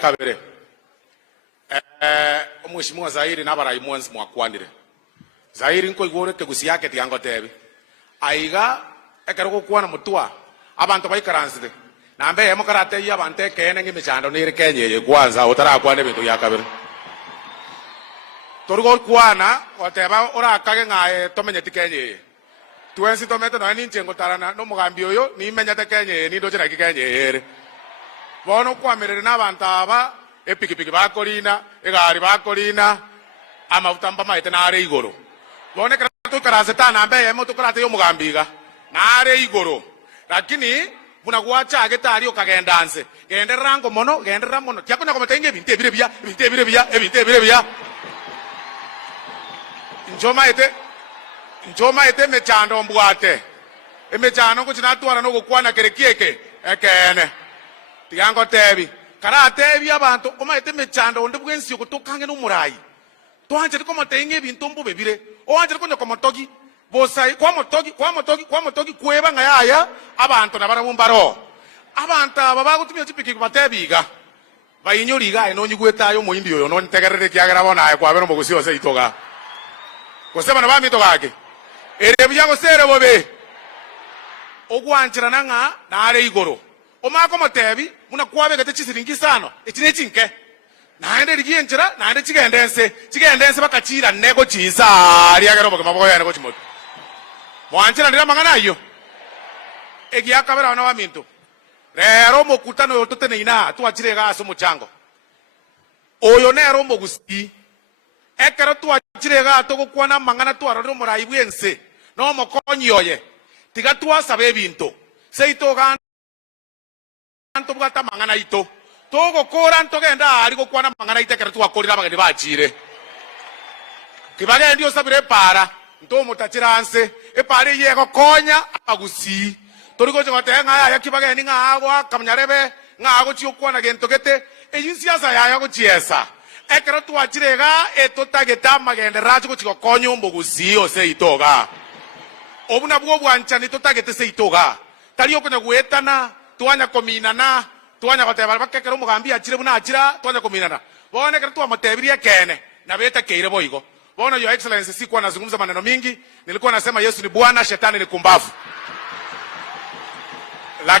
kabere mheshimiwa Zairi nabarai mwanzi mwakwanire Zairi nko igore tegusi yake tiango tebi aiga ekero gukwana mutwa abantu baikaransite nambe yemo karate ya bante kene ngimechando nire kenye kwanza utarakwane bintu ya kabere torugo kwana oteba orakage ngae tomenye tikenye twensi tomete no ni nchengo tarana no mugambi oyo ni menya tekenye ni ndoje na kikenye ere bono kwamerere n'abantu aba epikipiki bakolina egari bakolina amavutamba maite nare igoro bone karato karazeta nambe yemo tukarate yo mugambiga nare igoro lakini buna kuacha agetari okagendanse genderera ngo mono genderera mono tyakonya kometenge ebinte ebire bya njoma ete mechando mbwate emechano kuchinatwara no gukwana kerekieke ekene tigango tebi kara tebi abantu omaite mechando onde bwensi okutokange no murai twanje ko matenge ebintu mbu bebire owanje ko nyoko motogi bosai kwa motogi kweba ngaya abantu nabara mumbaro abantu aba bagutumya chipiki batebiga bayinyoriga eno nyigwetayo muindi oyo no ntegerere kyagera bona kwa bero mugusi ose itoga koseba nabami togake erebya gosere bobe ogwanchira nanga nare igoro omako motebi muna kwabe gate chisiringi sano ekine chinke naende rigienchira naende chigendense bakachira nego chisa ari agero boke maboko yana ko chimoto mwanchira ndira mangana iyo egi akabera wana wa minto rero mokutano yotote neina tuachire gaso muchango oyo nero mogusi ekero tuachire gato gukwana mangana twaroro murai bwense no mokonyi oye tiga twasabe ebinto seito ga anto bwata mangana ito togo kora ntogenda ari gukwana mangana itekera twakorira bagende bachire kibage ndio sabire para nto mutachiranse epare yego konya agusi toriko ngotenga ya kibage ni ngagwa kamnyarebe ngago chiokwana gentogete eyinsiasa ya yago chiesa ekero twachirega etotageta magende racho kuchiko konyo mbogusi ose itoga obuna bwo bwanchani totagete se itoga taliyo kunya gwetana twanya kominana twanya goteba bakekero mugambi achire buna achira twanya kominana bone kero twamotebirie kene na beta keire boigo bona your excellency sikuwa nazungumza maneno mingi nilikuwa nasema Yesu ni Bwana shetani ni kumbavu